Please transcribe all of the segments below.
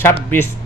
26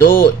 2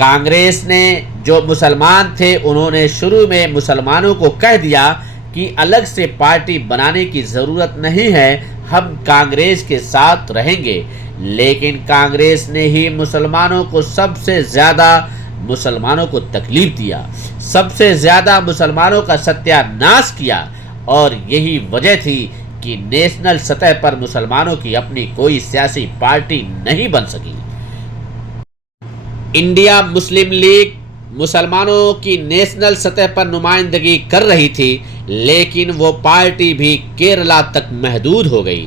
کانگریس نے جو مسلمان تھے انہوں نے شروع میں مسلمانوں کو کہہ دیا کہ الگ سے پارٹی بنانے کی ضرورت نہیں ہے، ہم کانگریس کے ساتھ رہیں گے، لیکن کانگریس نے ہی مسلمانوں کو سب سے زیادہ مسلمانوں کو تکلیف دیا، سب سے زیادہ مسلمانوں کا ستیہ ناش کیا، اور یہی وجہ تھی کہ نیشنل سطح پر مسلمانوں کی اپنی کوئی سیاسی پارٹی نہیں بن سکی۔ انڈیا مسلم لیگ مسلمانوں کی نیشنل سطح پر نمائندگی کر رہی تھی، لیکن وہ پارٹی بھی کیرلا تک محدود ہو گئی۔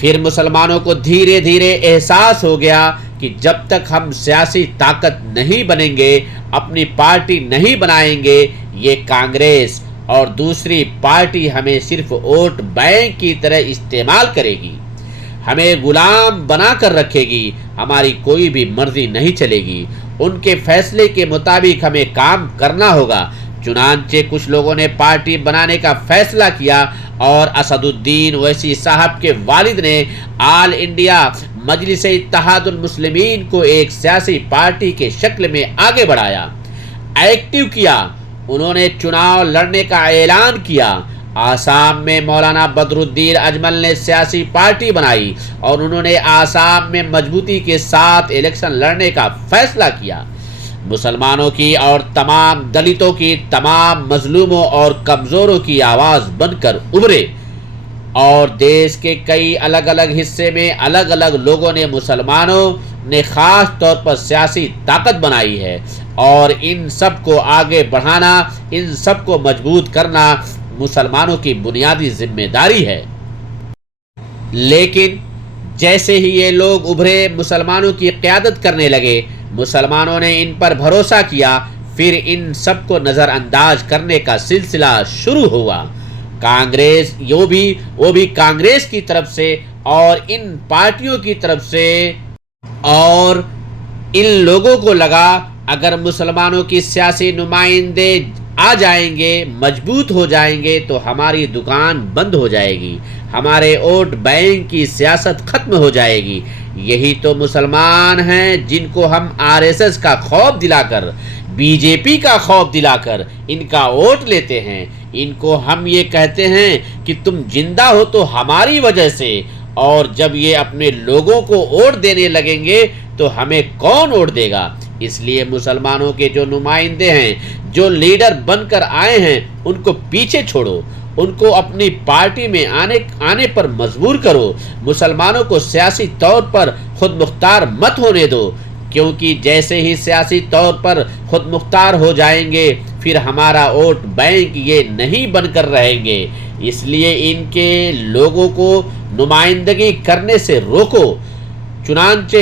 پھر مسلمانوں کو دھیرے دھیرے احساس ہو گیا کہ جب تک ہم سیاسی طاقت نہیں بنیں گے، اپنی پارٹی نہیں بنائیں گے، یہ کانگریس اور دوسری پارٹی ہمیں صرف ووٹ بینک کی طرح استعمال کرے گی، ہمیں غلام بنا کر رکھے گی، ہماری کوئی بھی مرضی نہیں چلے گی، ان کے فیصلے کے مطابق ہمیں کام کرنا ہوگا۔ چنانچہ کچھ لوگوں نے پارٹی بنانے کا فیصلہ کیا اور اسد الدین اویسی صاحب کے والد نے آل انڈیا مجلس اتحاد المسلمین کو ایک سیاسی پارٹی کے شکل میں آگے بڑھایا، ایکٹیو کیا۔ انہوں نے چناؤ لڑنے کا اعلان کیا۔ آسام میں مولانا بدر الدین اجمل نے سیاسی پارٹی بنائی اور انہوں نے آسام میں مضبوطی کے ساتھ الیکشن لڑنے کا فیصلہ کیا۔ مسلمانوں کی اور تمام دلتوں کی، تمام مظلوموں اور کمزوروں کی آواز بن کر ابھرے، اور دیش کے کئی الگ الگ حصے میں الگ الگ لوگوں نے مسلمانوں نے خاص طور پر سیاسی طاقت بنائی ہے، اور ان سب کو آگے بڑھانا، ان سب کو مضبوط کرنا مسلمانوں کی بنیادی ذمہ داری ہے۔ لیکن جیسے ہی یہ لوگ ابھرے، مسلمانوں کی قیادت کرنے لگے، مسلمانوں نے ان پر بھروسہ کیا، پھر ان سب کو نظر انداز کرنے کا سلسلہ شروع ہوا۔ کانگریس وہ بھی کانگریس کی طرف سے اور ان پارٹیوں کی طرف سے، اور ان لوگوں کو لگا اگر مسلمانوں کی سیاسی نمائندے آ جائیں گے، مضبوط ہو جائیں گے تو ہماری دکان بند ہو جائے گی، ہمارے ووٹ بینک کی سیاست ختم ہو جائے گی۔ یہی تو مسلمان ہیں جن کو ہم RSS کا خوف دلا کر، BJP کا خوف دلا کر ان کا ووٹ لیتے ہیں۔ ان کو ہم یہ کہتے ہیں کہ تم زندہ ہو تو ہماری وجہ سے، اور جب یہ اپنے لوگوں کو ووٹ دینے لگیں گے تو ہمیں کون ووٹ دے گا؟ اس لیے مسلمانوں کے جو نمائندے ہیں، جو لیڈر بن کر آئے ہیں، ان کو پیچھے چھوڑو، ان کو اپنی پارٹی میں آنے پر مجبور کرو۔ مسلمانوں کو سیاسی طور پر خود مختار مت ہونے دو، کیونکہ جیسے ہی سیاسی طور پر خود مختار ہو جائیں گے، پھر ہمارا ووٹ بینک یہ نہیں بن کر رہیں گے۔ اس لیے ان کے لوگوں کو نمائندگی کرنے سے روکو۔ چنانچہ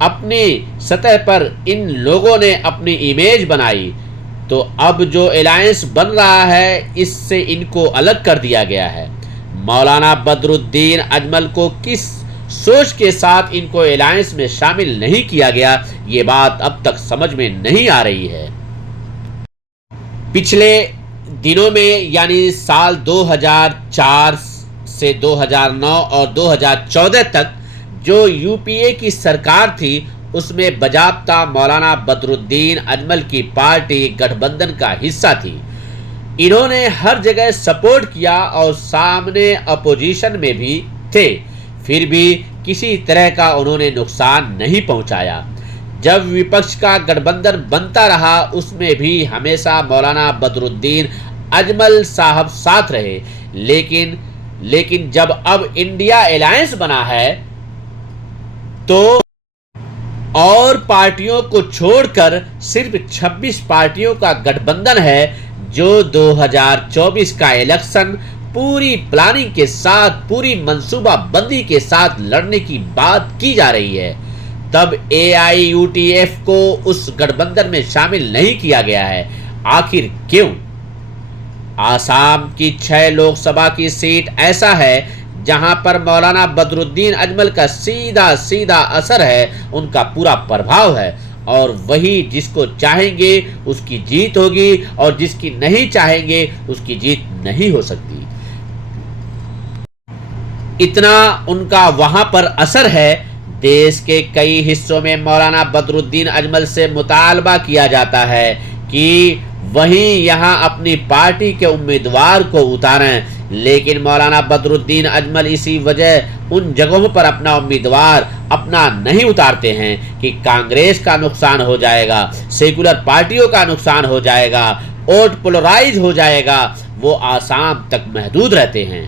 اپنی سطح پر ان لوگوں نے اپنی امیج بنائی، تو اب جو الائنس بن رہا ہے اس سے ان کو الگ کر دیا گیا ہے۔ مولانا بدر الدین اجمل کو کس سوچ کے ساتھ ان کو الائنس میں شامل نہیں کیا گیا، یہ بات اب تک سمجھ میں نہیں آ رہی ہے۔ پچھلے دنوں میں یعنی سال 2004 سے 2009 اور 2014 تک جو UPA کی سرکار تھی، اس میں باضابطہ مولانا بدر الدین اجمل کی پارٹی گٹھ بندھن کا حصہ تھی۔ انہوں نے ہر جگہ سپورٹ کیا اور سامنے اپوزیشن میں بھی تھے، پھر بھی کسی طرح کا انہوں نے نقصان نہیں پہنچایا۔ جب وپکش کا گٹھ بندھن بنتا رہا، اس میں بھی ہمیشہ مولانا بدر الدین اجمل صاحب ساتھ رہے، لیکن جب اب انڈیا الائنس بنا ہے تو اور پارٹیوں کو چھوڑ کر صرف 26 پارٹیوں کا گٹھ بندھن ہے، جو 2024 کا الیکشن پوری پلاننگ کے ساتھ، پوری منصوبہ بندی کے ساتھ لڑنے کی بات کی جا رہی ہے، تب AIUDF کو اس گٹھ بندھن میں شامل نہیں کیا گیا ہے۔ آخر کیوں؟ آسام کی 6 لوک سبھا کی سیٹ ایسا ہے جہاں پر مولانا بدر الدین اجمل کا سیدھا اثر ہے، ان کا پورا پربھاؤ ہے، اور وہی جس کو چاہیں گے اس کی جیت ہوگی، اور جس کی نہیں چاہیں گے اس کی جیت نہیں ہو سکتی۔ اتنا ان کا وہاں پر اثر ہے۔ دیش کے کئی حصوں میں مولانا بدرالدین اجمل سے مطالبہ کیا جاتا ہے کہ وہیں یہاں اپنی پارٹی کے امیدوار کو اتاریں، لیکن مولانا بدرالدین اجمل اسی وجہ ان جگہوں پر اپنا امیدوار اپنا نہیں اتارتے ہیں کہ کانگریس کا نقصان ہو جائے گا، سیکولر پارٹیوں کا نقصان ہو جائے گا، ووٹ پولرائز ہو جائے گا، وہ آسام تک محدود رہتے ہیں۔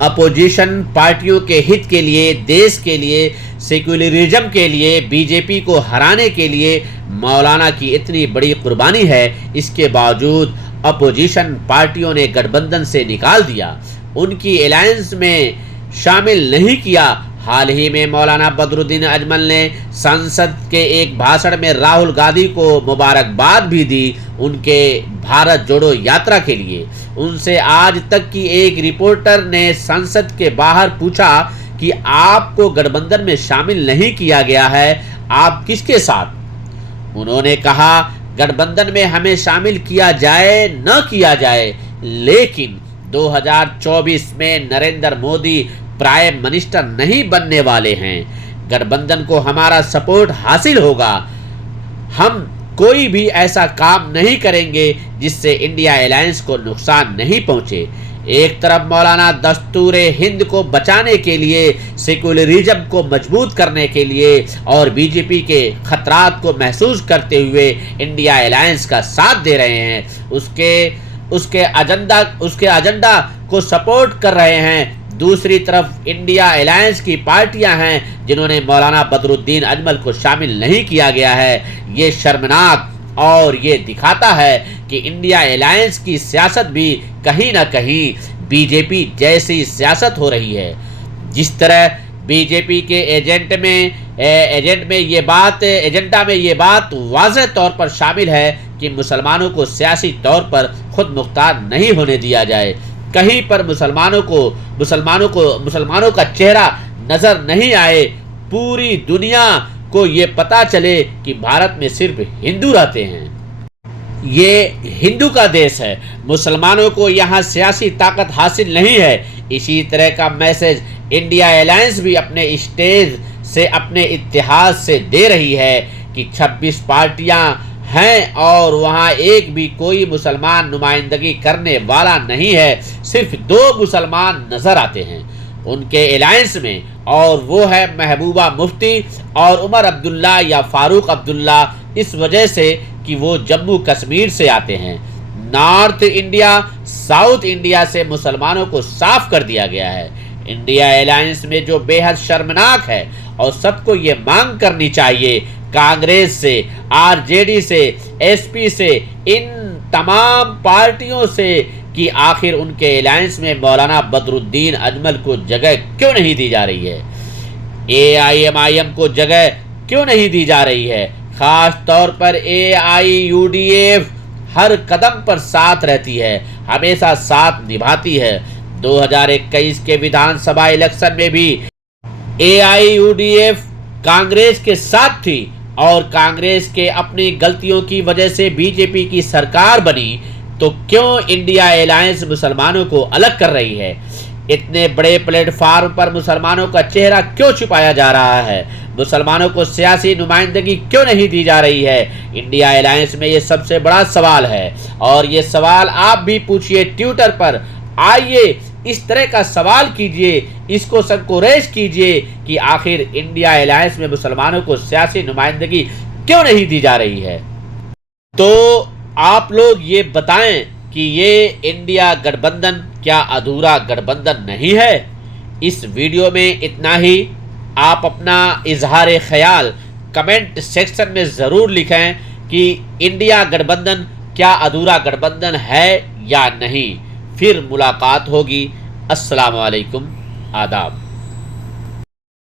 اپوزیشن پارٹیوں کے ہت کے لیے، دیش کے لیے، سیکولرزم کے لیے، بی جے پی کو ہرانے کے لیے مولانا کی اتنی بڑی قربانی ہے، اس کے باوجود اپوزیشن پارٹیوں نے گٹھ بندھن سے نکال دیا، ان کی الائنس میں شامل نہیں کیا۔ حال ہی میں مولانا بدرالدین اجمل نے سنسد کے ایک بھاشن میں راہل گاندھی کو مبارکباد بھی دی ان کے بھارت جوڑو یاترا کے لیے۔ ان سے آج تک کی ایک رپورٹر نے سنسد کے باہر پوچھا کہ آپ کو گٹھ بندھن میں شامل نہیں کیا گیا ہے، آپ کس کے ساتھ؟ انہوں نے کہا گٹھ بندھن میں ہمیں شامل کیا جائے نہ کیا جائے، لیکن 2024 میں نریندر مودی پرائم منسٹر نہیں بننے والے ہیں، گٹھ بندھن کو ہمارا سپورٹ حاصل ہوگا، ہم کوئی بھی ایسا کام نہیں کریں گے جس سے انڈیا الائنس کو نقصان نہیں پہنچے۔ ایک طرف مولانا دستور ہند کو بچانے کے لیے، سیکولرزم کو مضبوط کرنے کے لیے اور بی جے پی کے خطرات کو محسوس کرتے ہوئے انڈیا الائنس کا ساتھ دے رہے ہیں، اس کے ایجنڈا کو سپورٹ کر رہے ہیں، دوسری طرف انڈیا الائنس کی پارٹیاں ہیں جنہوں نے مولانا بدرالدین اجمل کو شامل نہیں کیا گیا ہے۔ یہ شرمناک اور یہ دکھاتا ہے کہ انڈیا الائنس کی سیاست بھی کہیں نہ کہیں بی جے پی جیسی سیاست ہو رہی ہے۔ جس طرح بی جے پی کے ایجنڈا میں یہ بات واضح طور پر شامل ہے کہ مسلمانوں کو سیاسی طور پر خود مختار نہیں ہونے دیا جائے، کہیں پر مسلمانوں کا چہرہ نظر نہیں آئے، پوری دنیا کو یہ پتا چلے کہ بھارت میں صرف ہندو رہتے ہیں، یہ ہندو کا دیش ہے، مسلمانوں کو یہاں سیاسی طاقت حاصل نہیں ہے۔ اسی طرح کا میسج انڈیا الائنس بھی اپنے اسٹیج سے، اپنے اتحاد سے دے رہی ہے کہ 26 پارٹیاں ہیں اور وہاں ایک بھی کوئی مسلمان نمائندگی کرنے والا نہیں ہے، صرف 2 مسلمان نظر آتے ہیں ان کے الائنس میں، اور وہ ہے محبوبہ مفتی اور عمر عبداللہ یا فاروق عبداللہ، اس وجہ سے کہ وہ جموں کشمیر سے آتے ہیں۔ نارتھ انڈیا، ساؤتھ انڈیا سے مسلمانوں کو صاف کر دیا گیا ہے۔ انڈیا الائنس میں جو بے حد شرمناک ہے، اور سب کو یہ مانگ کرنی چاہیے کانگریس سے، آر جے ڈی سے، ایس پی سے، ان تمام پارٹیوں سے کہ آخر ان کے الائنس میں مولانا بدرالدین اجمل کو جگہ کیوں نہیں دی جا رہی ہے، اے آئی ایم کو جگہ کیوں نہیں دی جا رہی ہے۔ خاص طور پر اے آئی یو ڈی ایف ہر قدم پر ساتھ رہتی ہے، ہمیشہ ساتھ نبھاتی ہے۔ 2021 کے ویدھان سبھا الیکشن میں بھی اے آئی یو ڈی ایف کانگریس کے ساتھ تھی، اور کانگریس کے اپنی غلطیوں کی وجہ سے بی جے پی کی سرکار بنی، تو کیوں انڈیا الائنس مسلمانوں کو الگ کر رہی ہے؟ اتنے بڑے پلیٹ فارم پر مسلمانوں کا چہرہ کیوں چھپایا جا رہا ہے؟ مسلمانوں کو سیاسی نمائندگی کیوں نہیں دی جا رہی ہے؟ انڈیا الائنس میں یہ سب سے بڑا سوال ہے، اور یہ سوال آپ بھی پوچھئے ٹویٹر پر، آئیے اس طرح کا سوال کیجئے، اس کو سنکوریج کیجئے کہ آخر انڈیا الائنس میں مسلمانوں کو سیاسی نمائندگی کیوں نہیں دی جا رہی ہے۔ تو آپ لوگ یہ بتائیں کہ یہ انڈیا گٹھ بندھن کیا ادھورا گٹھ بندھن نہیں ہے؟ اس ویڈیو میں اتنا ہی۔ آپ اپنا اظہار خیال کمنٹ سیکشن میں ضرور لکھیں کہ انڈیا گٹھ بندھن کیا ادھورا گٹھ بندھن ہے یا نہیں۔ پھر ملاقات ہوگی۔ السلام علیکم، آداب۔